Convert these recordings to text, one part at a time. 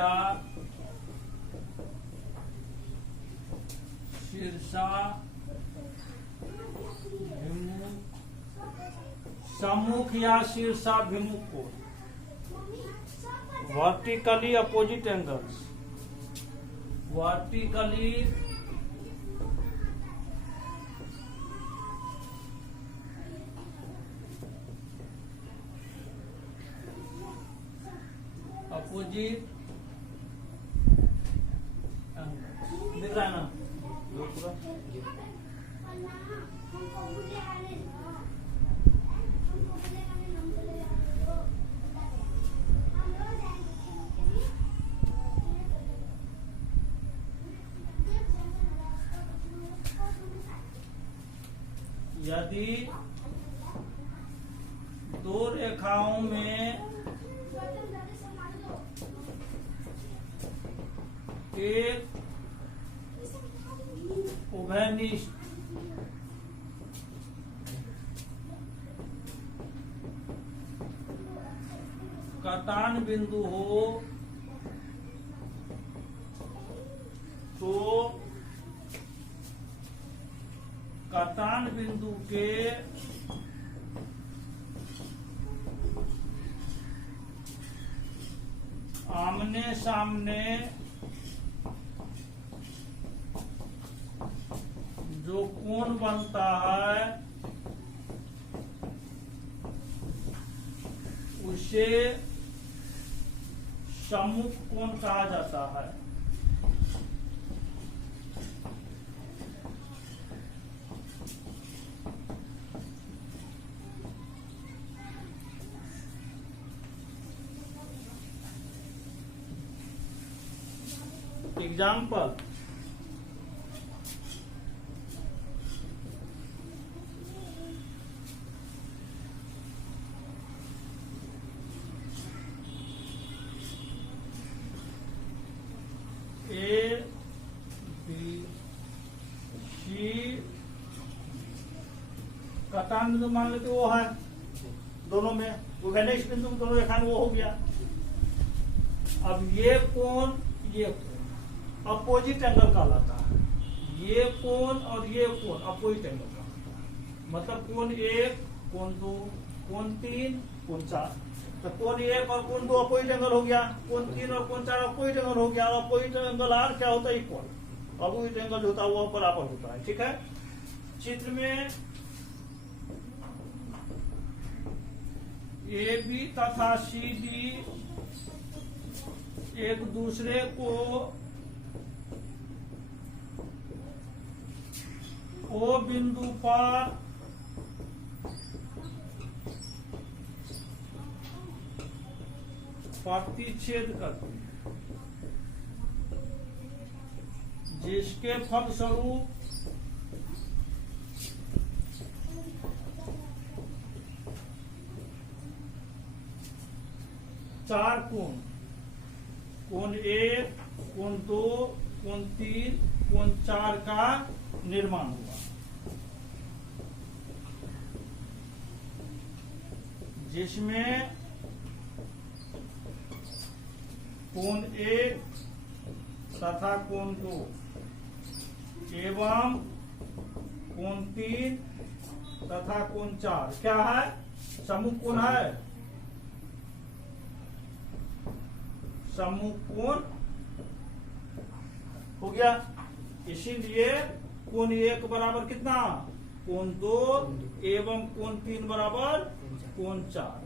या शीर्षाभिमुख, सम्मुख या शीर्षाभिमुख कोण, vertically opposite angles, vertically opposite angles. दिख रहा है ना पूरा? यदि दो रेखाओं में एक उभयनिष्ठ कटान बिंदु हो तो कटान बिंदु के आमने सामने जो कोण बनता है उसे सम्मुख कोण कहा जाता है। एग्जाम्पल, ए बी सी कटान बिंदु मान लेते वो है दोनों में, वो घनिष्ठ बिंदु दोनों रेखा वो हो गया। अब ये कोण ये अपोजिट एंगल कहलाता है, ये कोण और ये कोण अपोजिट एंगल कहलाता है। मतलब कोण एक, कोण दो, कोण तीन, कोण चार। तो कोण एक और कोण दो अपोजिट एंगल हो गया, कोण तीन और कोण चार अपोजिट एंगल हो गया। और अपोजिट एंगल आर क्या होता है? इक्वल। अपोजिट एंगल होता है वो बराबर होता है। ठीक है। चित्र में ए बी तथा सी डी एक दूसरे को ओ बिंदु पर प्रतिच्छेद करते हैं, जिसके फलस्वरूप चार कोण, कोण एक, कोण दो, कोण तीन, कोण चार का निर्माण हुआ, जिसमें कोण एक तथा कोण दो एवं कोण तीन तथा कोण चार क्या है? सम्मुख कोण है। सम्मुख कोण हो गया। इसीलिए कोण एक बराबर कितना? कोण दो एवं कोण तीन बराबर कोण चार।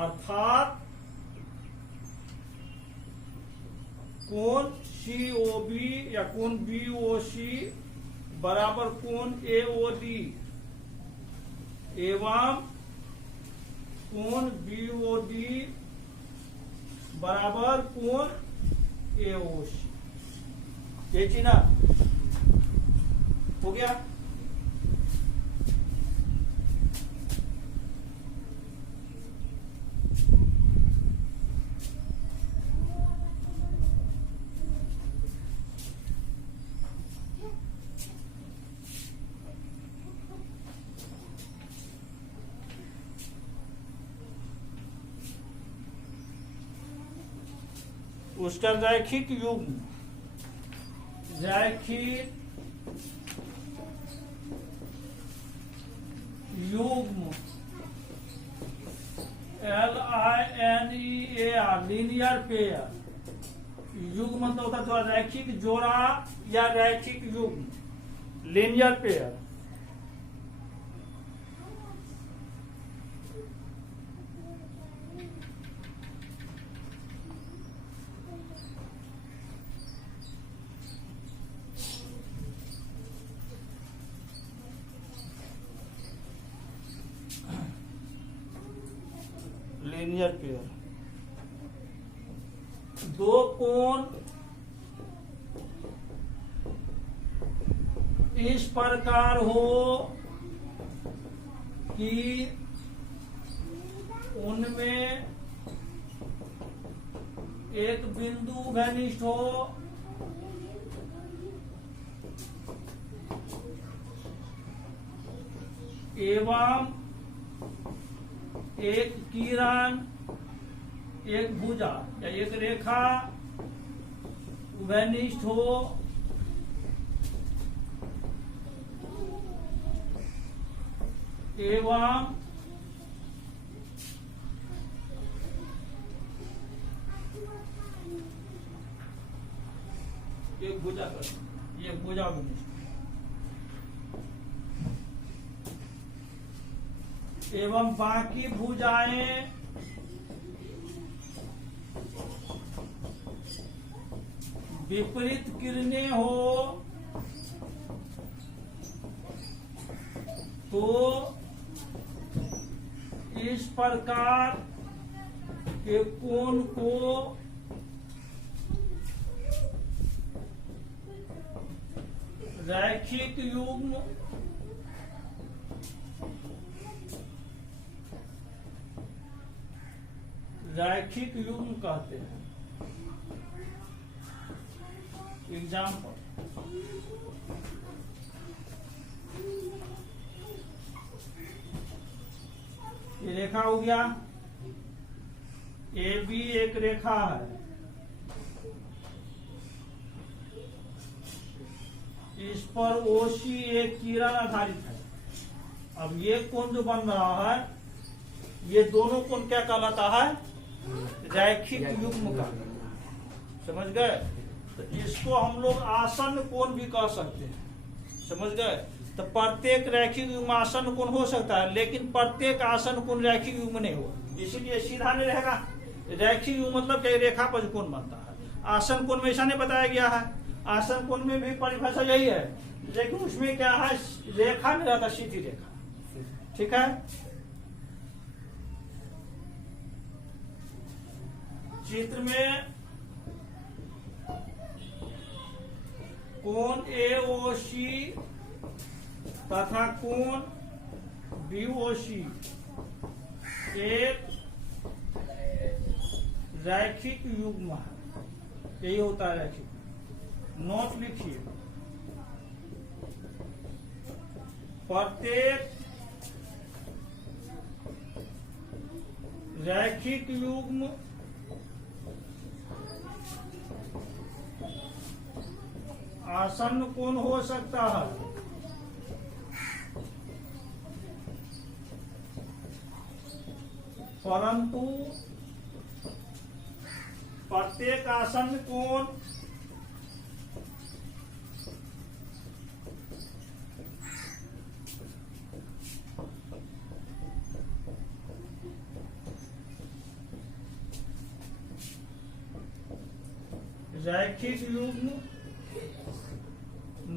अर्थात कोण सीओबी या कोण बीओसी बराबर कोण एओडी एवं कोण बीओडी बराबर कोण एओसी। ये चीज ना हो गया। उसका रैखिक युग्म, रैखिक युग्म LINEAR, लीनियर पेयर। युग्म मतलब होता है थोड़ा रैखिक जोड़ा या रैखिक युग्म, लीनियर पेयर। लीनियर पेयर, दो कोण इस प्रकार हो कि उनमें एक बिंदु घनिष्ठ हो एवं एक किरण, एक भुजा या एक रेखा घनिष्ठ हो एवं एक भुजा कर, ये भुजा घनिष्ठ एवं बाकी भुजाएं विपरीत किरणें हो तो इस प्रकार के कोण को रैखिक युग्म कहते हैं। एग्जाम्पल, ये रेखा हो गया, AB एक रेखा है, इस पर OC एक किरण आधारित है। अब ये कोण जो बन रहा है, ये दोनों कोण क्या कहलाता है? रैखिक युग्म का। समझ गए? तो इसको हम लोग आसन्न कोण भी कह सकते हैं। समझ गए? तो प्रत्येक रैखिक युग्म आसन्न कोण हो सकता है, लेकिन प्रत्येक आसन्न कोण रैखिक युग्म नहीं हो, इसीलिए सीधा नहीं रहेगा। रैखिक युग्म मतलब क्या? रेखा पर कोण बनता है। आसन्न कोण में ऐसा नहीं बताया गया है। आसन्न कोण में भी परिभाषा यही है, लेकिन उसमें क्या है? रेखा नहीं रहता, सीधी रेखा। ठीक है? चित्र में कोण AOC तथा कोण BOC एक रैखिक युग्म है। यही होता है रैखिक। नोट लिखिए, प्रत्येक रैखिक युग्म आसन्न कोण हो सकता है, परंतु प्रत्येक आसन्न कोण रैखिक युग्म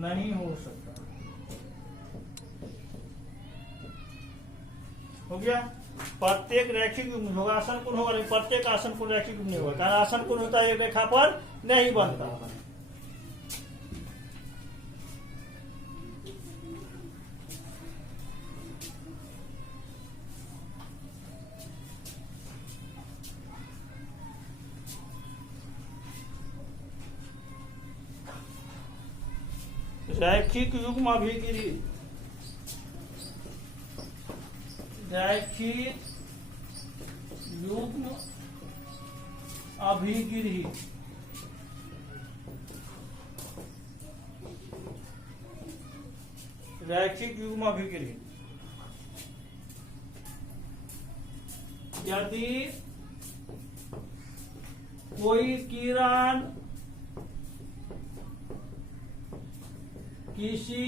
नहीं हो सकता। हो गया? प्रत्येक रैखिक युग्म होगा, आसन कोण होगा, प्रत्येक आसन कोण रैखिक युग्म नहीं होगा, कारण आसन कोण होता है एक रेखा पर नहीं बनता। रैखिक युग्म अभिगिरी, रैखिक युग्म अभिगिरी रैखिक युग्म अभिक्रिय। यदि कोई किरण किसी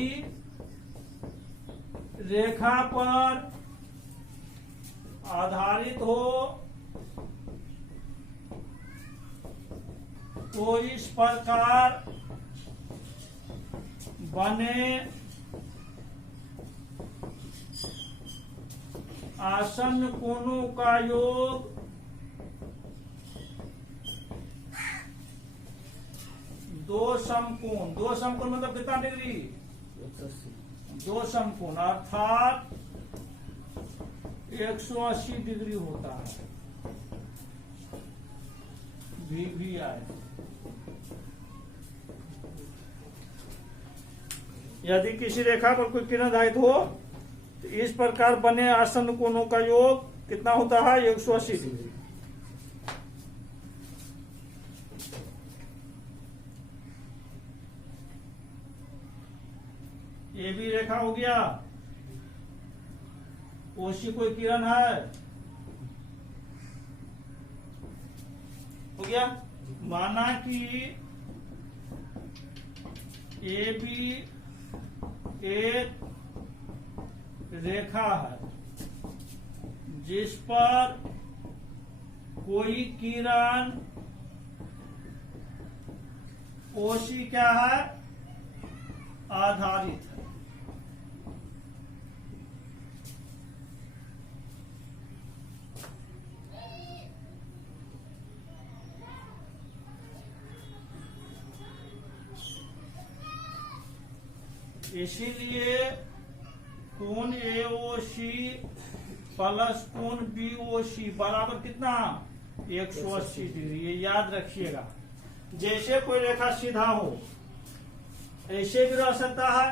रेखा पर आधारित हो तो इस प्रकार बने आसन्न कोणों का योग दो समकोण मतलब कितना डिग्री? 2 समकोण अर्थात 180 डिग्री होता है। VVI यदि किसी रेखा पर कोई किरण आधारित हो तो इस प्रकार बने आसन्न कोणों का योग कितना होता है? 180 डिग्री। ये भी रेखा हो गया। ओसी कोई किरण है, हो गया। माना कि ए बी एक रेखा है जिस पर कोई किरण ओसी क्या है? आधारित है। इसीलिए कोण एओसी प्लस कोण बीओसी बराबर कितना? 180 डिग्री। ये याद रखिएगा। जैसे कोई रेखा सीधा हो ऐसे भी रह सकता है।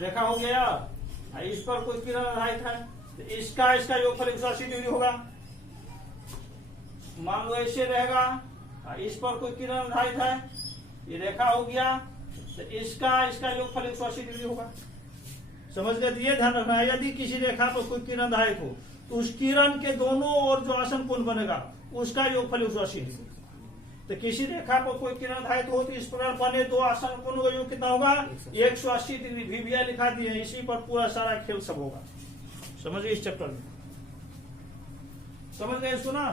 रेखा हो गया, इस पर कोई किरण आधारित है तो इसका योगफल 180 डिग्री होगा। मान लो ऐसे रहेगा, इस पर कोई किरण आधारित है, ये रेखा हो गया तो इसका योगफल 180 डिग्री होगा। समझ गए? ये ध्यान रखना है। यदि किसी रेखा पर कोई किरण आधारित हो तो उस किरण के दोनों ओर जो आसन कोण बनेगा उसका योगफल 180 डिग्री। तो किसी रेखा पर कोई किरण आधारित हो तो इस प्रकार बने दो आसन कोणों का योग कितना होगा? 180 डिग्री। VVI लिखा दिए, इसी पर पूरा सारा खेल सब होगा। समझ गए? इस चैप्टर में समझ गए? सुना?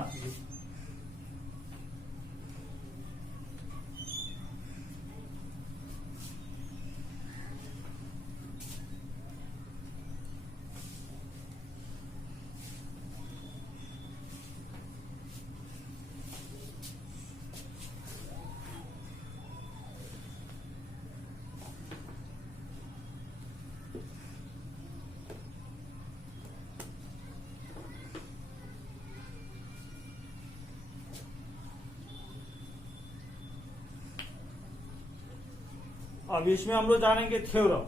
अब इसमें हम लोग जानेंगे थ्योरम।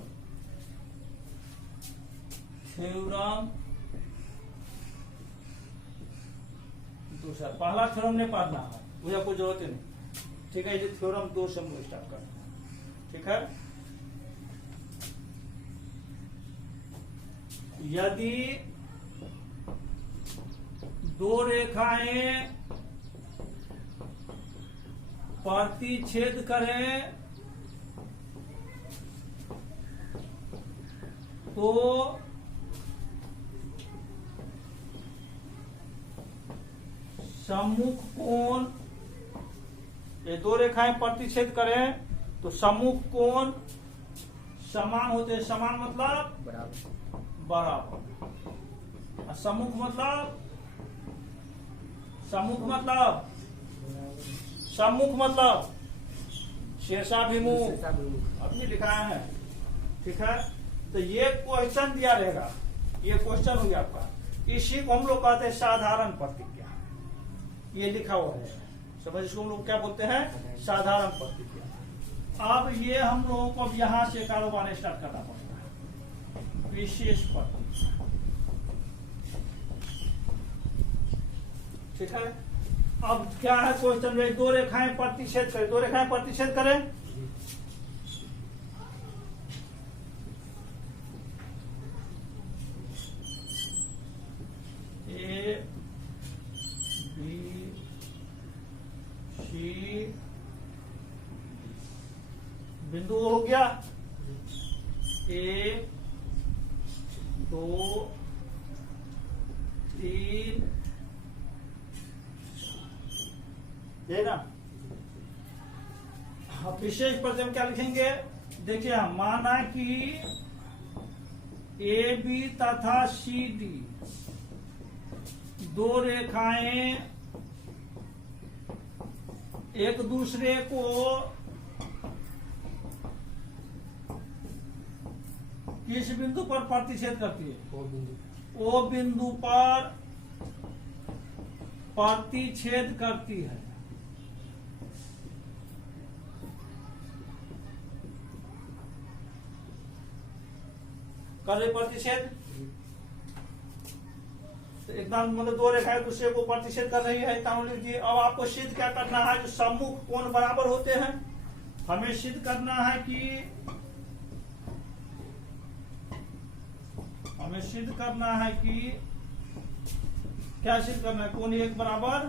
दूसरा पहला थ्योरम नहीं पढ़ना है, मुझे कोई जरूरत नहीं। ठीक है, ये थ्योरम 2 से हम लोग स्टार्ट करते हैं। ठीक है, यदि दो रेखाएं प्रतिच्छेद करें तो सम्मुख कोण, ये दो रेखाएं प्रतिच्छेद करें तो सम्मुख कोण समान होते हैं। समान मतलब बराबर। सम्मुख मतलब शीर्षाभिमुख अपनी लिखाया है। ठीक है, तो ये क्वेश्चन दिया रहेगा, ये क्वेश्चन हो गया आपका। इसी को हम लोग कहते हैं साधारण प्रतिक्रिया। ये लिखा हुआ है, समझ, इसको हम लोग क्या बोलते हैं? साधारण प्रतिक्रिया। अब ये हम लोगों को अब यहां से कारोबार स्टार्ट करना पड़ेगा। विशेष प्रतिक्रिया। ठीक है, अब क्या है क्वेश्चन में? दो रेखाएं प्रतिच्छेद करें, दो रेखाएं प्रतिच्छेद करें 1 2 3 ये ना। अब विशेष पर हम क्या लिखेंगे, देखिए हम माना कि ए बी तथा सी डी दो रेखाएं एक दूसरे को किस बिंदु पर प्रतिच्छेद करती है, ओ बिंदु पर प्रतिच्छेद करती है। कर रहे प्रतिच्छेद, तो एकदम मतलब दो रेखाएं दूसरे को प्रतिच्छेद कर रही है। लीजिए अब आपको सिद्ध क्या करना है, जो सम्मुख कोण बराबर होते हैं, हमें सिद्ध करना है कि क्या सिद्ध करना है, कोण 1 बराबर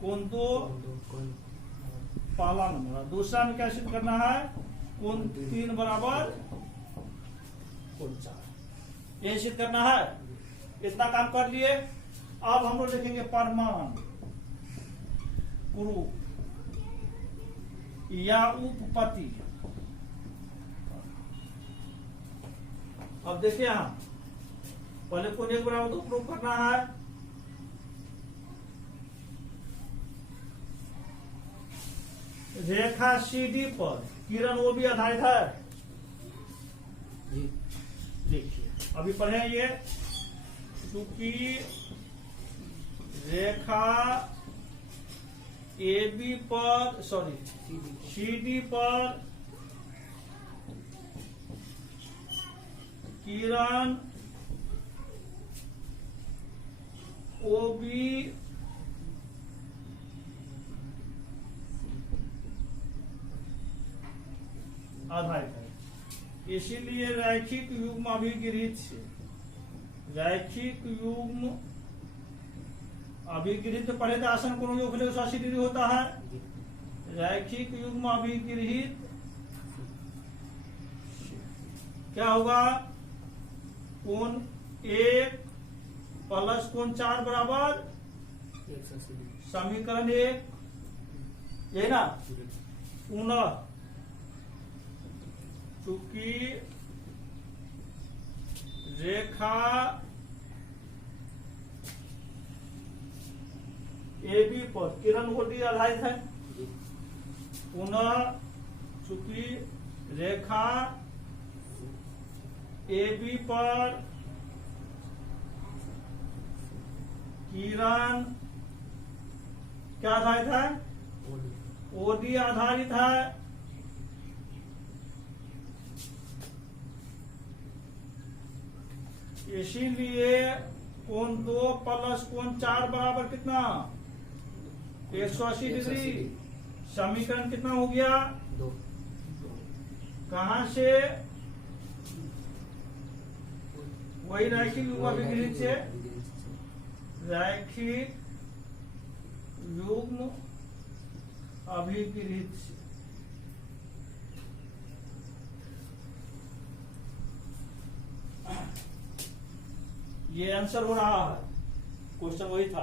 कोण 2, पहला नंबर। दूसरा में क्या सिद्ध करना है, कोण 3 बराबर कोण 4, ये सिद्ध करना है। इतना काम कर लिए। अब हम लोग लिखेंगे परमान रूप या उपपत्ति। अब देखिए हम पहले कोण 1 बराबर 2 प्रूव करना है। रेखा सीडी पर किरण वो भी आधारित है। देखिए अभी पढ़े ये, चूंकि रेखा ए बी पर सीडी पर किरण ओ बी आधारित है, इसीलिए रैखिक युग्म अभिगृहित से, रैखिक युग्म अभिगृहित पढ़े थे आसन कोण योग 180 डिग्री होता है। रैखिक युग्म अभिगृहित क्या होगा, कोण 1 प्लस कोण 4 बराबर समीकरण 1, ये ना। पुनः चूंकि रेखा ए बी पर किरण ओडी आधारित है, पुनः चूंकि रेखा ए बी पर किरण क्या आधारित है, ओडी आधारित है। इसीलिए कोण 2 प्लस कोण 4 बराबर कितना, 180 डिग्री। समीकरण कितना हो गया, 2। कहां से, वही रैखिक युग्म अभिगृहित से, रैखिक युग्म अभिगृहित से। ये आंसर हो रहा है, क्वेश्चन वही था,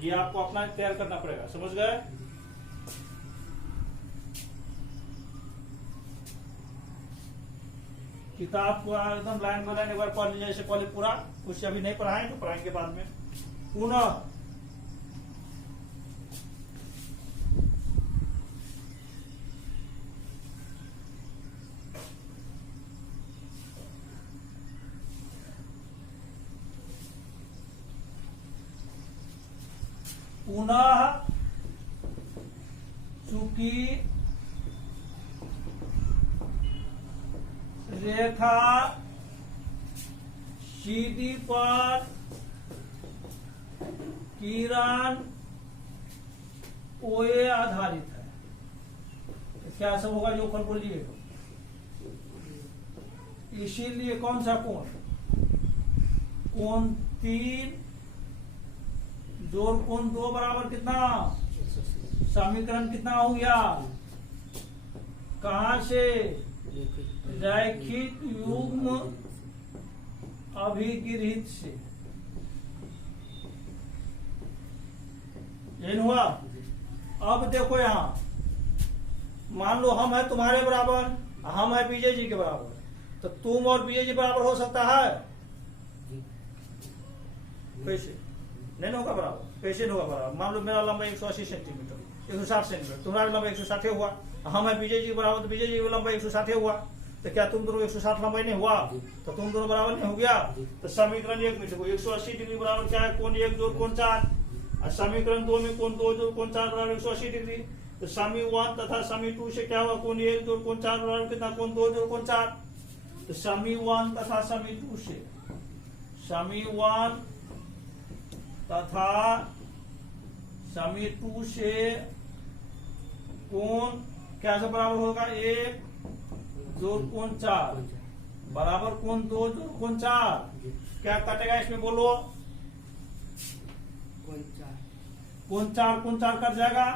ये आपको अपना तैयार करना पड़ेगा, समझ गए। किताब को एकदम लाइन बाय लाइन एक बार पढ़ लीजिए, जैसे पहले पूरा, कुछ अभी नहीं पढ़ाएं तो पढ़ाएंगे बाद में। पुनः चूंकि रेखा सीडी पर किरण ओए आधारित है, क्या सब होगा जो कल बोलिए। इसीलिए कौन सा कोण, कोण 3 जोड़ कोण 2 बराबर कितना, समीकरण कितना हो गया, कहां से, रैखिक युग्म अभिगृहित से ये हुआ। अब देखो यहां मान लो हम है तुम्हारे बराबर, हम है विजय जी के बराबर, तो तुम और विजय जी बराबर हो सकता है? कैसे नहीं होगा बराबर? कैसे नहीं होगा बराबर? मान लो मेरा लंबाई 180 सेंटीमीटर, 160 सेंटीमीटर, तुम्हारा लंबाई 160 हुआ, हम है विजय जी बराबर, तो विजय जी की लंबाई 160 हुआ, तो क्या तुम दोनों 160 लंबाई नहीं हुआ? तो तुम दोनों बराबर नहीं हो गया? तो समीकरण 1 में देखो 180 डिग्री बराबर क्या है? कोण 1 जोड़ कोण 4। और समीकरण 2 में कोण 2 जोड़ कोण 4 बराबर 180 डिग्री। तो समी 1 तथा समी 2 से क्या हुआ? कोण 1 जोड़ कोण 4 बराबर कितना? कोण 2 जोड़ कोण 4। तो समी 1 तथा समी 2 से, समी 1 तथा समी 2 से कोण क्या से बराबर होगा? 1 जोड़ कोण 4 बराबर कोण 2 जोड़ कोण 4। क्या कटेगा इसमें बोलो? कोण 4 कट जाएगा।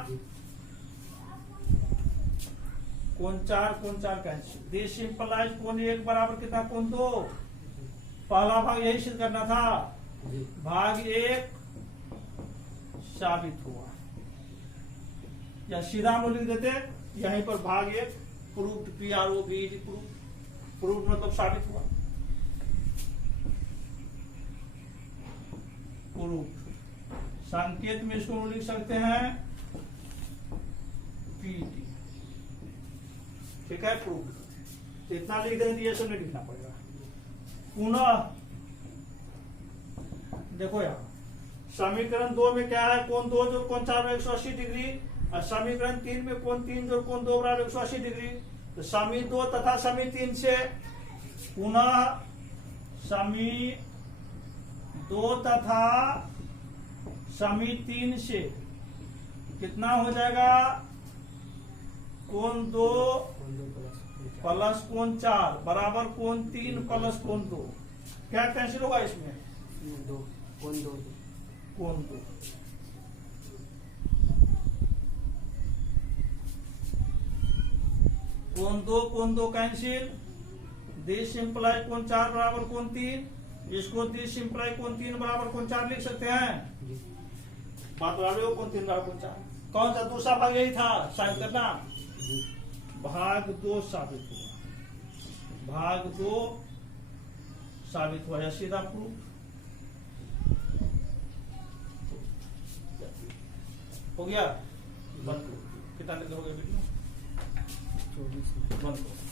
कोण 4 कैंसिल। दिस सिंपलाइज कोण 1 बराबर कितना? कोण 2। पहला भाग यही सिद्ध करना था, भाग 1 साबित हुआ, या सीधा हम लिख देते यहीं पर भाग 1 प्रूव्ड, PROVED प्रूव्ड मतलब साबित हुआ, प्रूव्ड। संकेत में इसको लिख सकते हैं PT, ठीक है, प्रूव्ड। इतना लिख देंगे, ये सब नहीं लिखना पड़ेगा। पुनः देखो यहाँ समीकरण 2 में क्या है? कोण 2 जोड़ कोण 4 180 डिग्री, और समीकरण 3 में कोण 3 जोड़ कोण 2 बराबर 180 डिग्री। तो समी 2 तथा समी 3 से, पुनः समी 2 तथा समी 3 से कितना हो जाएगा? कोण 2 प्लस कोण 4 बराबर कोण 3 प्लस कोण 2। क्या कैंसिल होगा इसमें? कोण 2 कोण 2 कैंसिल। दिस सिंपलाई कोण 4 बराबर कोण 3, इसको दिस सिंपलाई कोण 3 बराबर कोण 4 लिख सकते हैं। बात बराबर हो, कोण 3 बराबर कोण 4। कौन सा दूसरा भाग? यही था साबित करना। भाग 2 साबित हुआ, भाग 2 साबित हुआ, या सीधा प्रूफ हो गया। बंद करो। कितना देर हो गया वीडियो? 24 बंद करो।